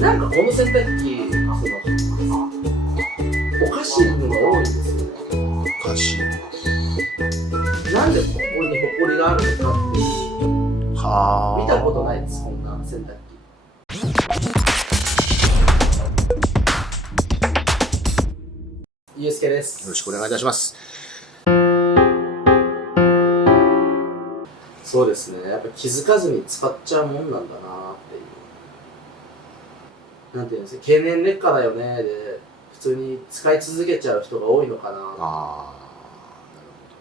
なんかこの洗濯機、おかしい部分が多いんですよね。おかしい。なんでここにホコリがあるのかっていう、はあ。見たことないです、こんな洗濯機。ゆうすけです。よろしくお願いいたします。そうですね、やっぱ気づかずに使っちゃうもんなんだなっていう。なんていうんですか、経年劣化だよねで、普通に使い続けちゃう人が多いのかな。ああ、なる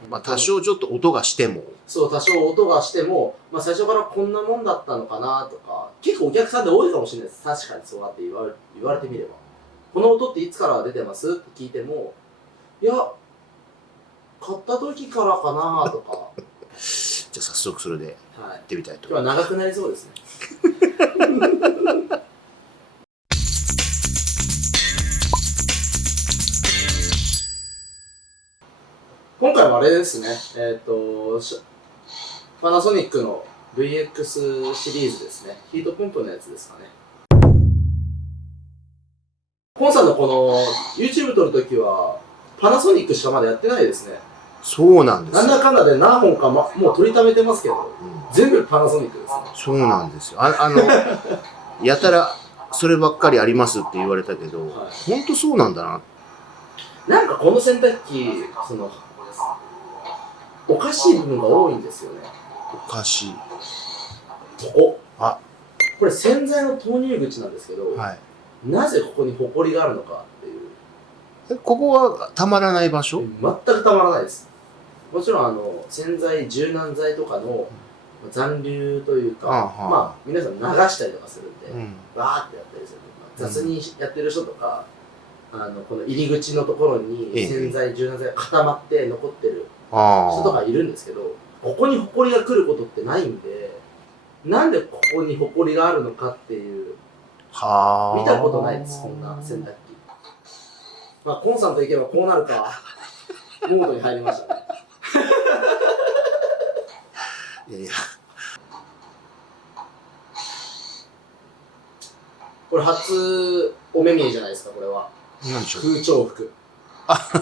ほど。まあ多少ちょっと音がしても。そう、多少音がしても、まあ最初からこんなもんだったのかなとか、結構お客さんで多いかもしれないです。確かにそうやって言われてみれば。この音っていつから出てますって聞いても、いや、買った時からかなとか。じゃあ早速それでやってみたいと今日は長くなりそうですね。今回はあれですね、パナソニックの VX シリーズですね。ヒートポンプのやつですかね。コンさんのこの YouTube 撮るときは、パナソニックしかまだやってないですね。そうなんですよ。なんだかんだで何本か、もう取りためてますけど、全部パナソニックですね。そうなんですよ。やたらそればっかりありますって言われたけど、本当そうなんだな。なんかこの洗濯機、おかしい部分が多いんですよね。おかしい。ここれ洗剤の投入口なんですけど、はい。なぜここにホコリがあるのかっていう。ここはたまらない場所？全くたまらないです。もちろん洗剤、柔軟剤とかの残留というか、まあ皆さん流したりとかするんで、バーってやったりする。雑にやってる人とか、この入り口のところに洗剤、柔軟剤が固まって残ってる人とかいるんですけど、ここにホコリが来ることってないんで、なんでここにホコリがあるのかっていう、見たことないです、こんな洗濯機。まあ、コンさんといけばこうなるか、モードに入りましたね。いやいや。これ初お目見えじゃないですか、これは。何でしょう。空調服。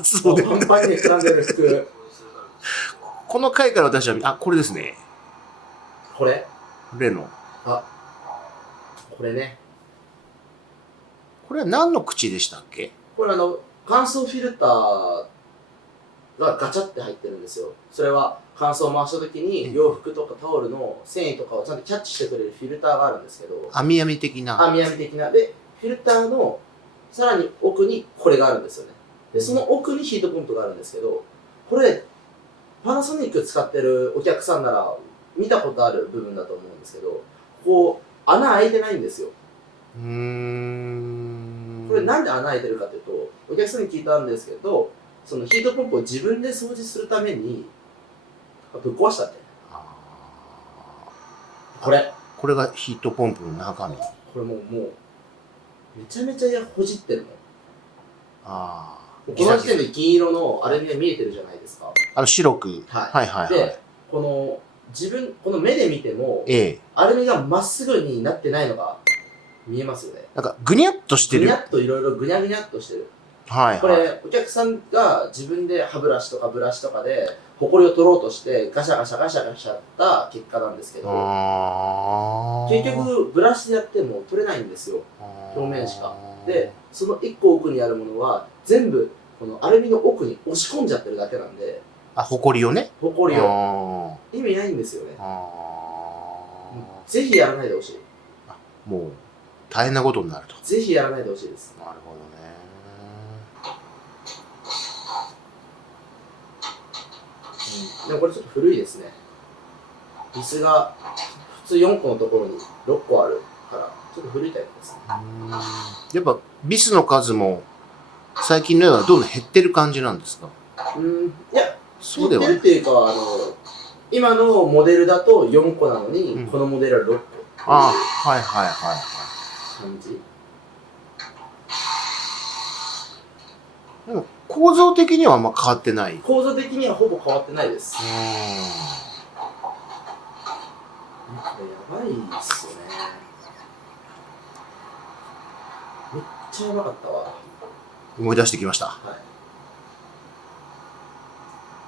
そうです。パンパンに膨らんでる服。この回から私は、これですね。これ例の。これね。これは何の口でしたっけ？これ乾燥フィルターがガチャって入ってるんですよ。それは乾燥を回した時に洋服とかタオルの繊維とかをちゃんとキャッチしてくれるフィルターがあるんですけど。網網的な。網網的な。で、フィルターのさらに奥にこれがあるんですよね。で、その奥にヒートポンプがあるんですけど、これ、パナソニック使ってるお客さんなら見たことある部分だと思うんですけど、こう、穴開いてないんですよ。これなんで穴開いてるかというと、お客さんに聞いたんですけど、そのヒートポンプを自分で掃除するためにぶっ壊したって。これがヒートポンプの中身。これもうめちゃめちゃほじってるの。この時点で銀色のアルミが見えてるじゃないですか。白く。はい。で、この目で見ても、アルミがまっすぐになってないのが見えますよね。なんかぐにゃっとしてる。ぐにゃっといろいろぐにゃぐにゃっとしてる。これ、お客さんが自分で歯ブラシとかブラシとかでホコリを取ろうとしてガシャガシャガシャガシャやった結果なんですけど、結局ブラシでやっても取れないんですよ、表面しか。で、その1個奥にあるものは全部このアルミの奥に押し込んじゃってるだけなんで。ホコリをね。ホコリを。意味ないんですよね。ぜひやらないでほしい。もう大変なことになると。ぜひやらないでほしいです。なるほどね。でもこれちょっと古いですね。椅子が普通4個のところに6個あるから、ちょっと古いタイプですね。やっぱビスの数も最近のようなどんどん減ってる感じなんですか？いや、そうではない。減ってるっていうか、今のモデルだと4個なのに、このモデルは6個。はい。感じ。でも構造的にはあんま変わってない。構造的にはほぼ変わってないです。これやばいっすよね。めっちゃやばかったわ。思い出してきました。は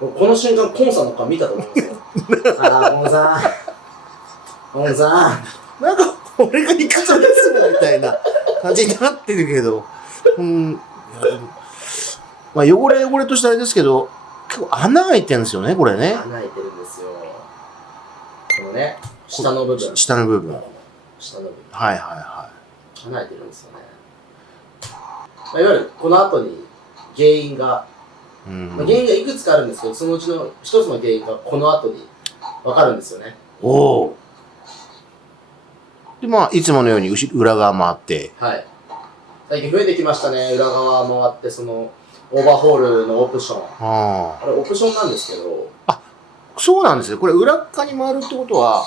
い。この瞬間、コンさんの顔見たと思いますよ。ああ、コンさん。コンさん。なんか、俺がいかされするみたいな感じになってるけど、いやでもまあ、汚れとしてあれですけど、結構穴開いてるんですよね、これね。穴開いてるんですよ。このね、下の部分。下の部分。下の部分。はいはいは穴開いてるんですよね。まあ、いわゆる、この後に原因が、い。うん。まあ、原因がいくつかあるんですけど、そのうちの一つの原因がこの後に分かるんですよね。おお。で、まあ、いつものように裏側回って。はい。最近増えてきましたね。裏側回って、その、オーバーホールのオプション。ああれ、オプションなんですけど。あ。そうなんですね。これ裏側に回るってことは、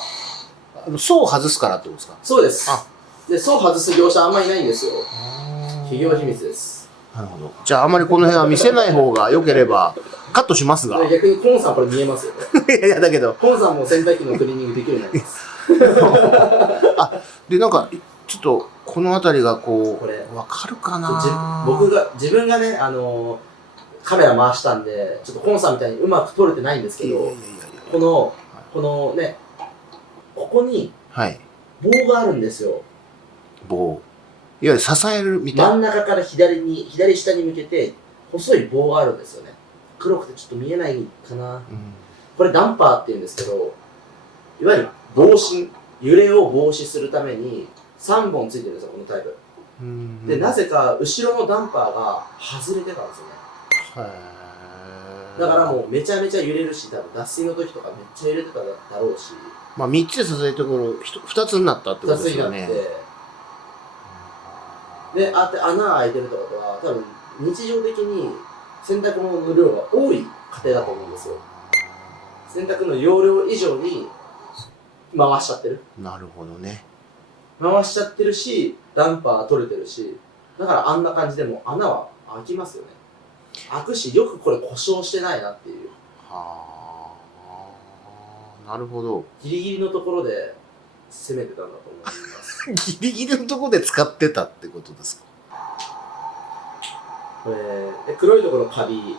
層を外すからってことですか？そうです。あ、で、層外す業者あんまりいないんですよ。企業秘密です。なるほど。じゃあ、あまりこの辺は見せない方が良ければ、カットしますが。逆にコンさんこれ見えますよね。いや、だけど。コンさんも洗濯機のクリーニングできるようになります。あ、で、なんか、ちょっと、この辺りがこう、これわかるかな？自分がね、カメラ回したんで、ちょっとコンさんみたいにうまく撮れてないんですけど、このね、ここに棒があるんですよ。棒。いわゆる支えるみたいな。真ん中から左下に向けて、細い棒があるんですよね。黒くてちょっと見えないかな。これダンパーって言うんですけど、いわゆる揺れを防止するために3本ついてるんですよ、このタイプ。で、なぜか後ろのダンパーが外れてたんですよね。だからもうめちゃめちゃ揺れるし、多分脱水の時とかめっちゃ揺れてただろうし。まあ3つで支えるところ、2つになったってことですよね。2つになって。で、穴が開いてるってことは、多分日常的に洗濯物の量が多い家庭だと思うんですよ。洗濯の容量以上に回しちゃってる。なるほどね。回しちゃってるし、ダンパー取れてるし、だからあんな感じでも穴は開きますよね。開くし、よくこれ故障してないなっていう。はあ、なるほど。ギリギリのところで攻めてたんだと思います。ギリギリのところで使ってたってことですか？で黒いところカビ、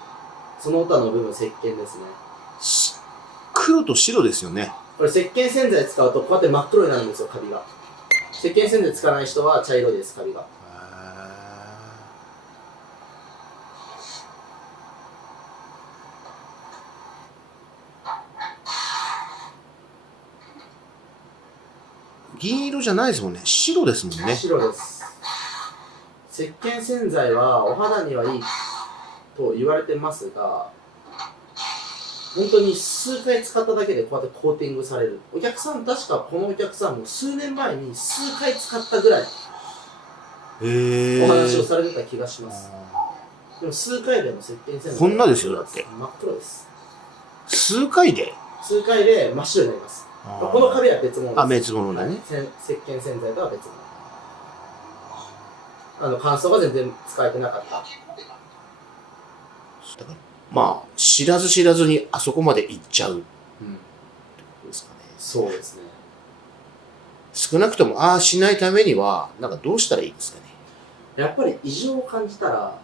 その他の部分石鹸ですね。黒と白ですよね。これ石鹸洗剤使うとこうやって真っ黒になるんですよ、カビが。石鹸洗剤使わない人は茶色いです、カビが。銀色じゃないですもんね。白ですもんね。白です。石鹸洗剤はお肌にはいいと言われてますが、本当に数回使っただけでこうやってコーティングされる。お客さん、確かこのお客さんも数年前に数回使ったぐらいお話をされてた気がします。でも数回での石鹸洗剤こんなですよ、だって。真っ黒です。数回で真っ白になります。このカビは別物です。あ、別物だね。石鹸洗剤とは別物。乾燥が全然使えてなかった。だからまあ、知らず知らずにあそこまで行っちゃう。ってことですかね。そうですね。少なくとも、ああしないためには、なんかどうしたらいいですかね。やっぱり異常を感じたら、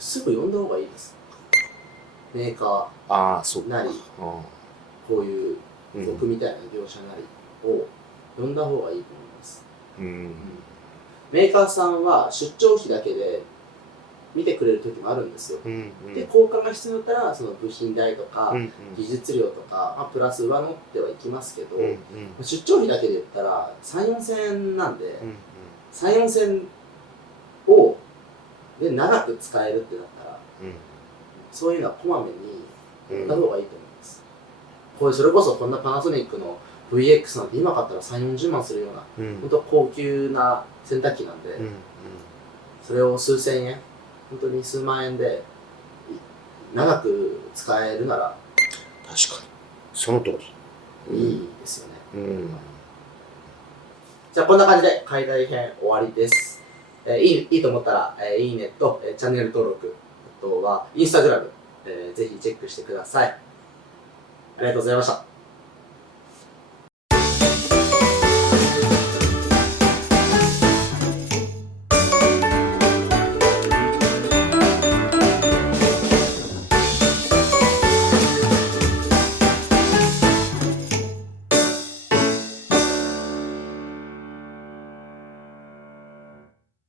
すぐ呼んだ方がいいです。メーカーなり、こういう僕みたいな業者なりを呼んだ方がいいと思います。メーカーさんは出張費だけで見てくれる時もあるんですよ。で、交換が必要だったら、その部品代とか、技術料とか、プラス上乗ってはいきますけど、出張費だけで言ったら3、4千円なんで、3、4千をで長く使えるってなったら、そういうのはこまめにやった方がいいと思います。それこそこんなパナソニックの VX なんて今買ったら3、40万するような、本当高級な洗濯機なんで、それを数千円、本当に数万円で長く使えるなら、確かにその通りいいですよね。じゃあこんな感じで解体編終わりです。いいと思ったら、いいねと、チャンネル登録、あとはインスタグラム、ぜひチェックしてください。ありがとうございました。